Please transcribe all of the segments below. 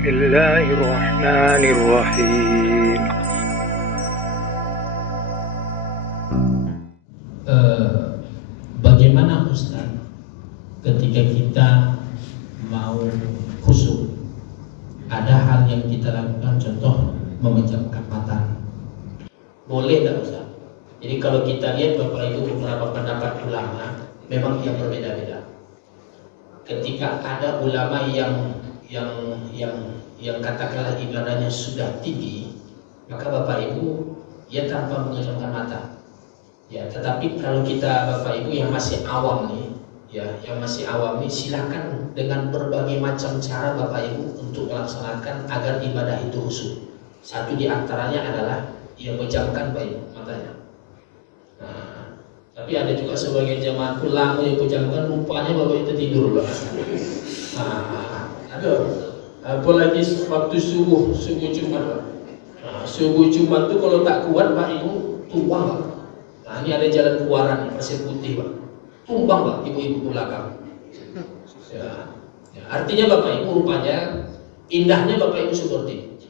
Bismillahirrahmanirrahim. Bagaimana Ustaz ketika kita mau khusyuk, ada hal yang kita lakukan, contoh memejamkan mata, boleh tak Ustaz? Jadi kalau kita lihat Bapak Ibu beberapa pendapat ulama memang yang berbeda-beda. Ketika ada ulama yang katakanlah ibadahnya sudah tinggi, maka Bapak Ibu ya tanpa memejamkan mata. Ya, tetapi kalau kita Bapak Ibu yang masih awam nih, ya, yang masih awam nih, silakan dengan berbagai macam cara Bapak Ibu untuk melaksanakan agar ibadah itu khusyuk. Satu di antaranya adalah ya pejamkan baik matanya. Nah, tapi ada juga sebagian jemaah itu lama yang pejamkan, rupanya Bapak itu tidur Pak. Nah, ada apalagi waktu subuh Jumat Pak. Nah, subuh Jumat itu kalau tak kuat Pak Ibu tumbang Pak. Nah, ini ada jalan keluaran pasir putih Pak, tumbang Pak ibu-ibu belakang. Ya, artinya Bapak Ibu rupanya indahnya Bapak Ibu seperti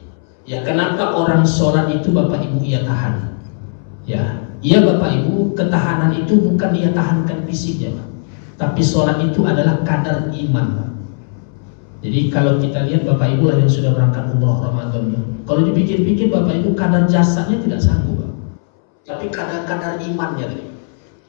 ya, kenapa orang sholat itu Bapak Ibu ia tahan? Ya, iya Bapak Ibu, ketahanan itu bukan ia tahankan fisiknya Pak, tapi sholat itu adalah kadar iman Pak. Jadi kalau kita lihat Bapak Ibu lah yang sudah berangkat umroh Ramadan, kalau dipikir-pikir Bapak Ibu kadar jasadnya tidak sanggup Pak, tapi kadar imannya tadi.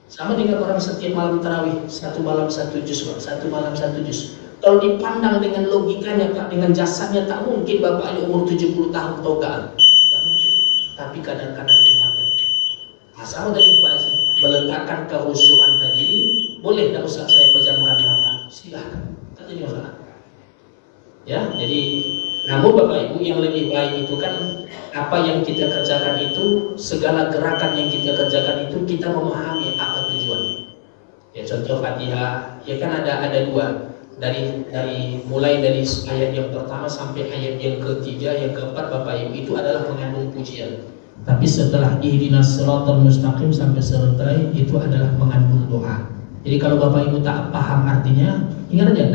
Sama dengan orang setiap malam tarawih, satu malam satu juz Pak, satu malam satu juz. Kalau dipandang dengan logikanya Pak, dengan jasadnya tak mungkin Bapak ini umur 70 tahun togaan, tak mungkin. Tapi kadar-kadar imannya. Nah, sama tadi Pak, meletakkan kehusuan tadi, boleh tak usah saya pejamkan mata, silahkan, tak jadi masalah. Ya, jadi namun Bapak Ibu yang lebih baik itu kan apa yang kita kerjakan itu, segala gerakan yang kita kerjakan itu kita memahami apa tujuannya. Ya contoh Fatihah, ya kan ada dua, dari mulai dari ayat yang pertama sampai ayat yang ketiga, yang keempat Bapak Ibu itu adalah mengandung pujian. Tapi setelah ihdinas shiratal mustaqim sampai selesai itu adalah mengandung doa. Jadi kalau Bapak Ibu tak paham artinya, ingat aja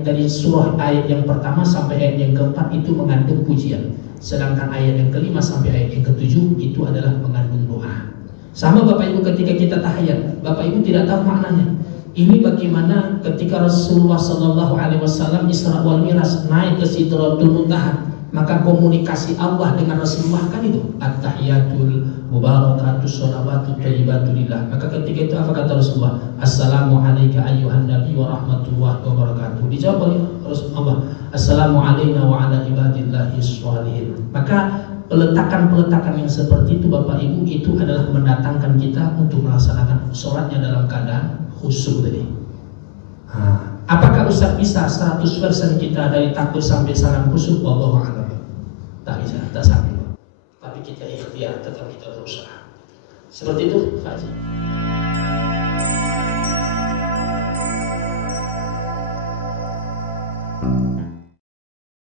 dari surah ayat yang pertama sampai ayat yang keempat itu mengandung pujian. Sedangkan ayat yang kelima sampai ayat yang ketujuh itu adalah mengandung doa. Sama Bapak Ibu ketika kita tahiyat, Bapak Ibu tidak tahu maknanya. Ini bagaimana ketika Rasulullah SAW Isra wal Mi'raj naik ke Sidratul Muntaha, maka komunikasi Allah dengan Rasulullah kan itu at-tahiyatul mubarakatus sholawatut thayyibatulillah. Maka ketika itu apa kata Rasulullah? Assalamu alayka ayyuhan nabi wa rahmatullahi wa barakatuh. Dijawab oleh Rasulullah, assalamu alayna wa ala ibadillahi sholihin. Maka peletakan yang seperti itu Bapak Ibu itu adalah mendatangkan kita untuk melaksanakan sholatnya dalam keadaan khusyuk tadi. Apakah Ustaz bisa 100% kita dari takbir sampai salam khusyuk? Wallahu a'lam. Tak bisa, tak sampai. Tapi kita ikhtiar, tetap kita berusaha. Seperti itu Pak Haji.